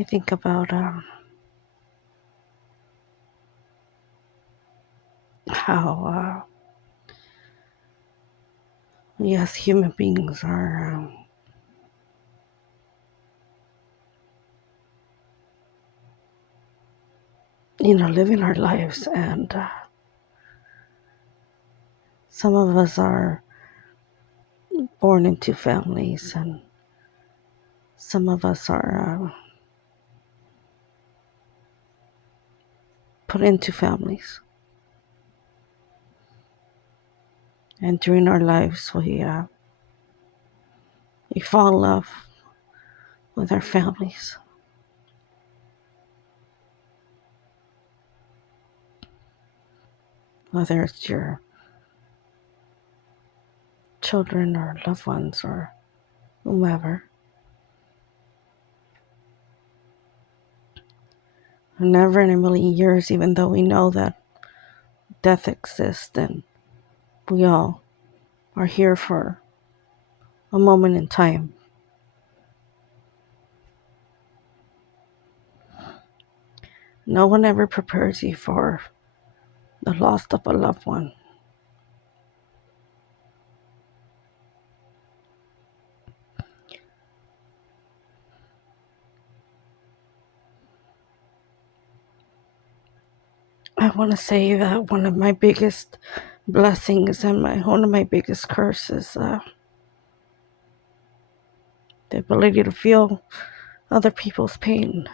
I think about how we as human beings are, living our lives, and some of us are born into families, and some of us are put into families. And during our lives, we fall in love with our families. Whether it's your children or loved ones or whomever. Never in a million years, even though we know that death exists and we all are here for a moment in time. No one ever prepares you for the loss of a loved one. I want to say that one of my biggest blessings and one of my biggest curses, the ability to feel other people's pain.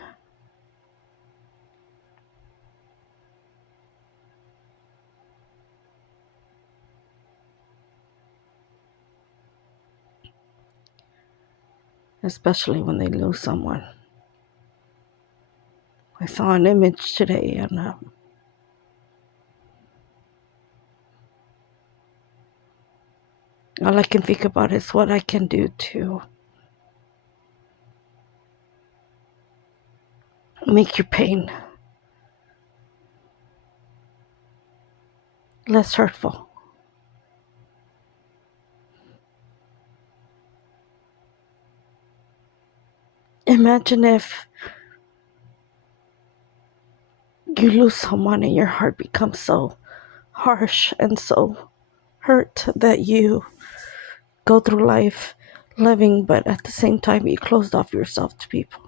Especially when they lose someone. I saw an image today, and all I can think about is what I can do to make your pain less hurtful. Imagine if you lose someone and your heart becomes so harsh and so hurt that you go through life living, but at the same time you closed off yourself to people.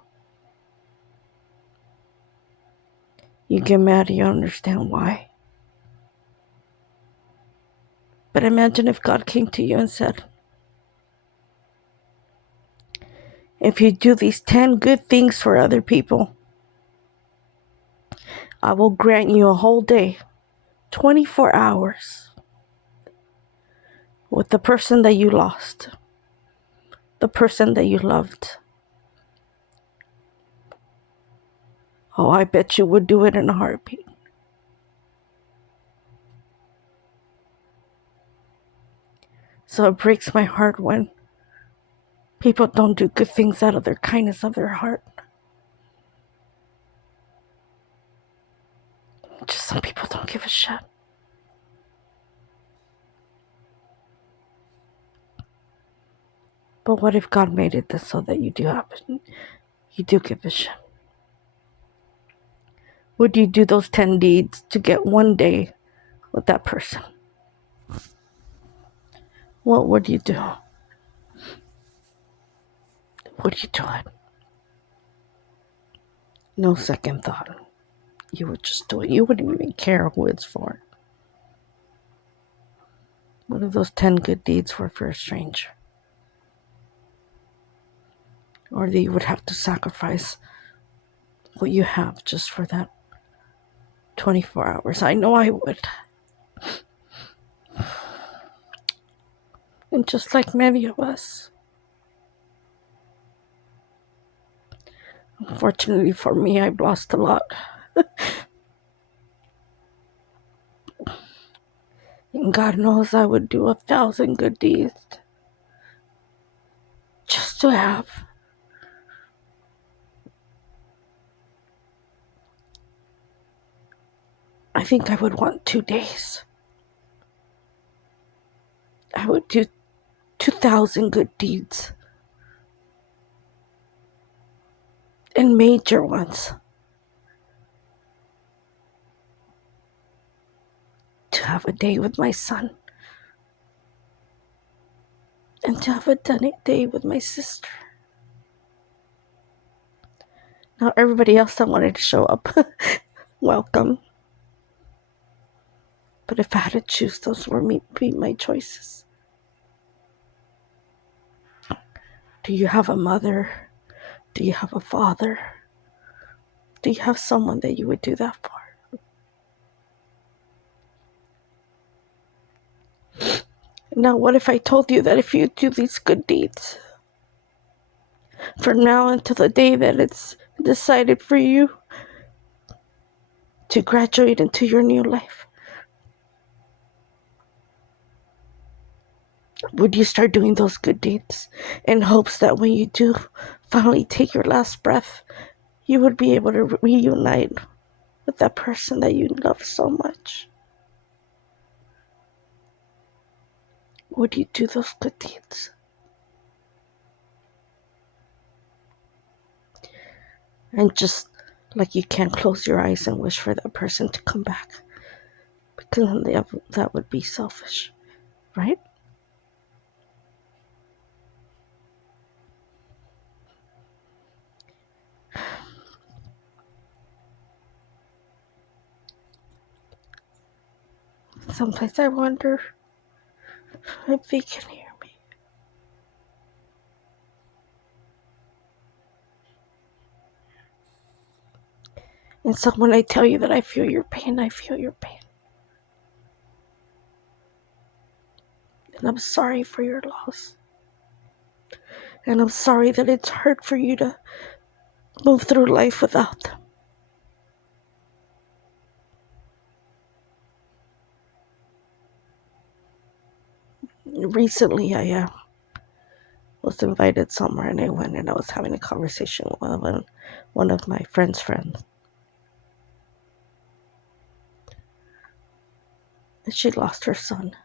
You get mad, you don't understand why. But imagine if God came to you and said, if you do these 10 good things for other people, I will grant you a whole day, 24 hours, with the person that you lost, the person that you loved. Oh, I bet you would do it in a heartbeat. So it breaks my heart when people don't do good things out of their kindness of their heart. Just some people don't give a shit. But what if God made it so that you do give a shit? Would you do those 10 deeds to get one day with that person? What would you do? Would you do it? No second thought. You would just do it. You wouldn't even care who it's for. What if those 10 good deeds were for a stranger? Or that you would have to sacrifice what you have just for that 24 hours? I know I would. And just like many of us, unfortunately for me, I've lost a lot. And God knows I would do 1,000 good deeds just to have. I think I would want 2 days. I would do 2,000 good deeds and major ones. To have a day with my son. And to have a day with my sister. Now everybody else that wanted to show up, welcome. But if I had to choose, those were be my choices. Do you have a mother? Do you have a father? Do you have someone that you would do that for? Now, what if I told you that if you do these good deeds, from now until the day that it's decided for you to graduate into your new life, would you start doing those good deeds in hopes that when you do finally take your last breath, you would be able to reunite with that person that you love so much? Would you do those good deeds? And just like you can't close your eyes and wish for that person to come back, because that would be selfish, right? Sometimes I wonder if they can hear me. And so when I tell you that I feel your pain, I feel your pain. And I'm sorry for your loss. And I'm sorry that it's hard for you to move through life without them. Recently, I was invited somewhere, and I went, and I was having a conversation with one of my friends' friends. And she lost her son.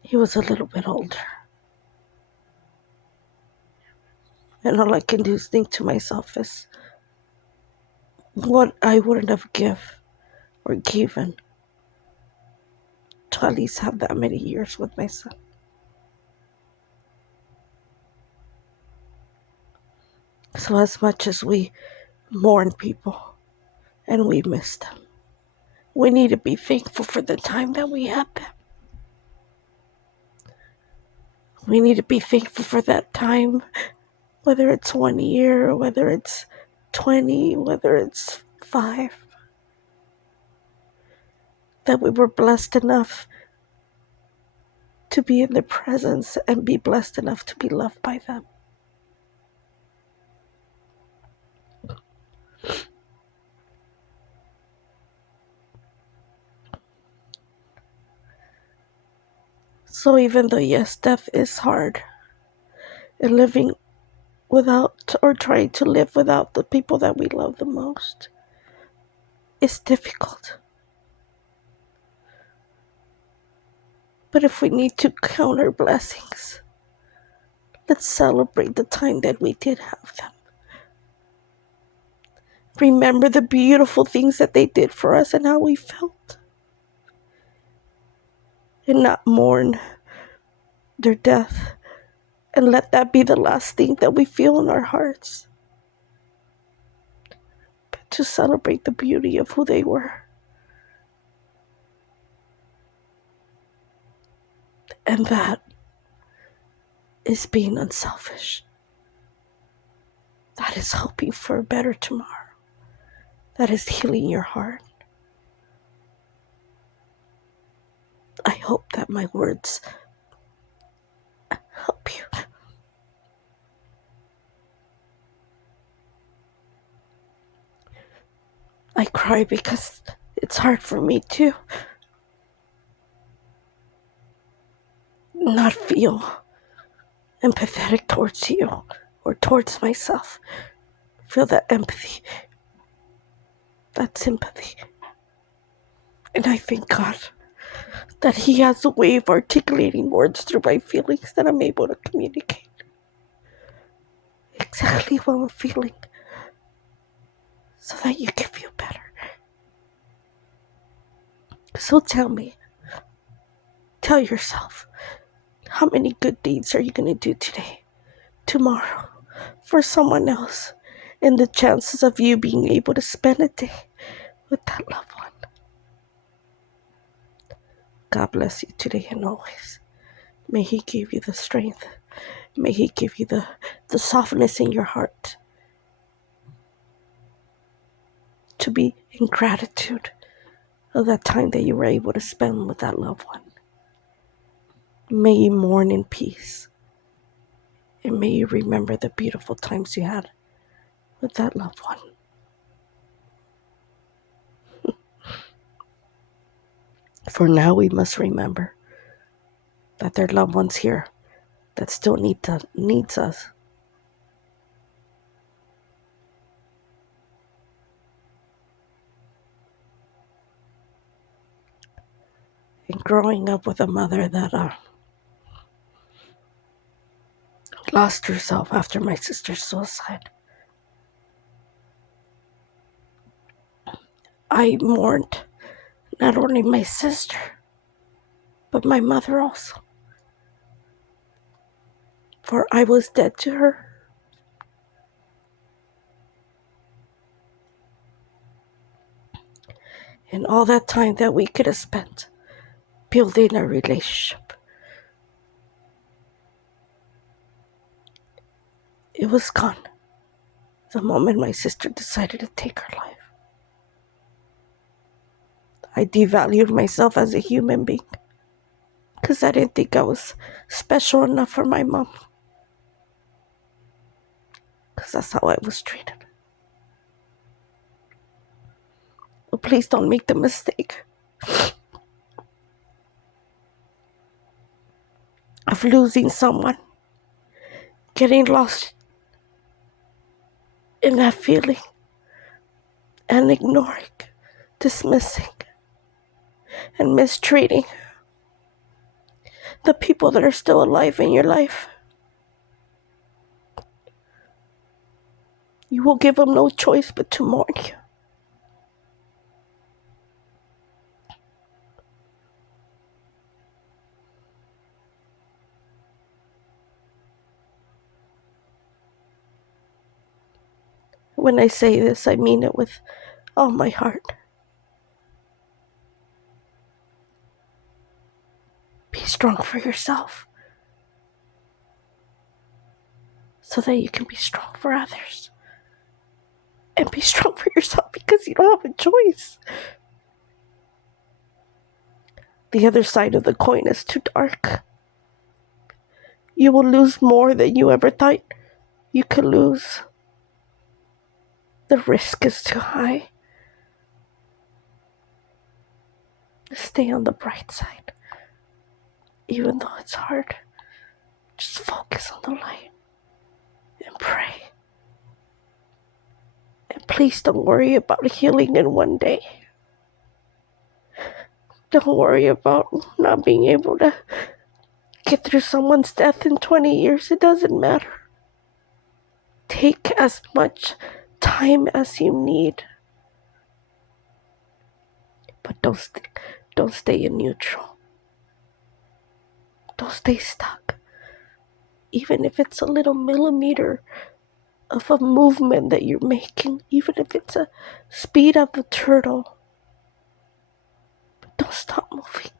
He was a little bit older. And all I can do is think to myself is what I wouldn't have given or given to at least have that many years with my son. So as much as we mourn people and we miss them, we need to be thankful for the time that we had them. We need to be thankful for that time, whether it's 1 year, whether it's 20, whether it's 5, that we were blessed enough to be in their presence and be blessed enough to be loved by them. So even though, yes, death is hard, and living without or trying to live without the people that we love the most is difficult. But if we need to count our blessings, let's celebrate the time that we did have them. Remember the beautiful things that they did for us and how we felt. And not mourn their death. And let that be the last thing that we feel in our hearts. But to celebrate the beauty of who they were. And that is being unselfish. That is hoping for a better tomorrow. That is healing your heart. I hope that my words help you. I cry because it's hard for me to not feel empathetic towards you or towards myself. Feel that empathy, that sympathy. And I thank God that He has a way of articulating words through my feelings that I'm able to communicate exactly what I'm feeling so that you can feel better. So tell yourself, how many good deeds are you going to do today, tomorrow, for someone else, and the chances of you being able to spend a day with that loved one. God bless you today and always. May He give you the strength. May He give you the softness in your heart to be in gratitude of that time that you were able to spend with that loved one. May you mourn in peace. And may you remember the beautiful times you had with that loved one. For now, we must remember that there are loved ones here that still needs us. And growing up with a mother that lost herself after my sister's suicide, I mourned not only my sister, but my mother also. For I was dead to her. And all that time that we could have spent building a relationship, it was gone the moment my sister decided to take her life. I devalued myself as a human being because I didn't think I was special enough for my mom, because that's how I was treated. But please don't make the mistake of losing someone, getting lost in that feeling, and ignoring, dismissing, and mistreating the people that are still alive in your life. You will give them no choice but to mourn you. When I say this, I mean it with all my heart. Be strong for yourself so that you can be strong for others. And be strong for yourself because you don't have a choice. The other side of the coin is too dark. You will lose more than you ever thought you could lose. The risk is too high. Stay on the bright side. Even though it's hard, just focus on the light and pray. And please don't worry about healing in one day. Don't worry about not being able to get through someone's death in 20 years. It doesn't matter. Take as much time as you need. But don't stay in neutral. Don't stay stuck. Even if it's a little millimeter of a movement that you're making, even if it's a speed of a turtle, but don't stop moving.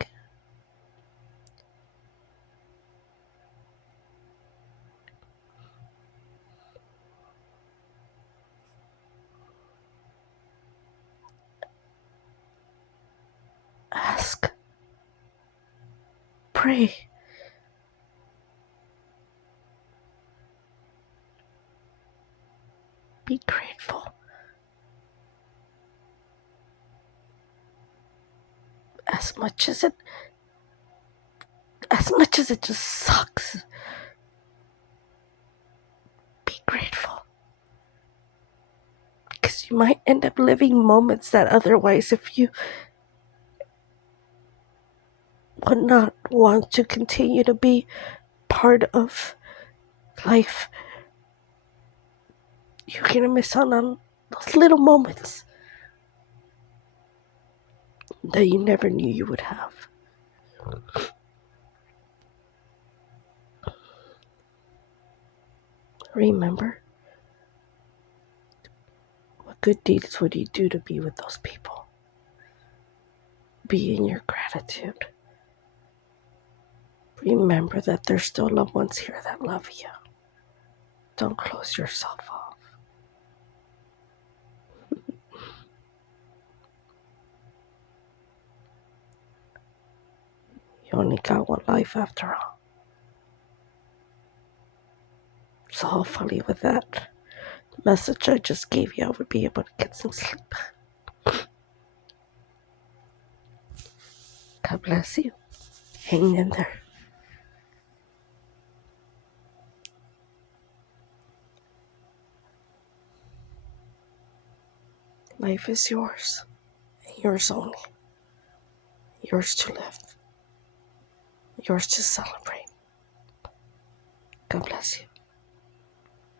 Ask. Pray. Be grateful. As much as it just sucks, be grateful. Because you might end up living moments that otherwise, if you would not want to continue to be part of life, you're gonna miss out on those little moments that you never knew you would have. Remember, what good deeds would you do to be with those people? Be in your gratitude. Remember that there's still loved ones here that love you. Don't close yourself off. You only got one life after all. So hopefully with that message I just gave you, I would be able to get some sleep. God bless you. Hang in there. Life is yours, and yours only. Yours to live. Yours to celebrate. God bless you.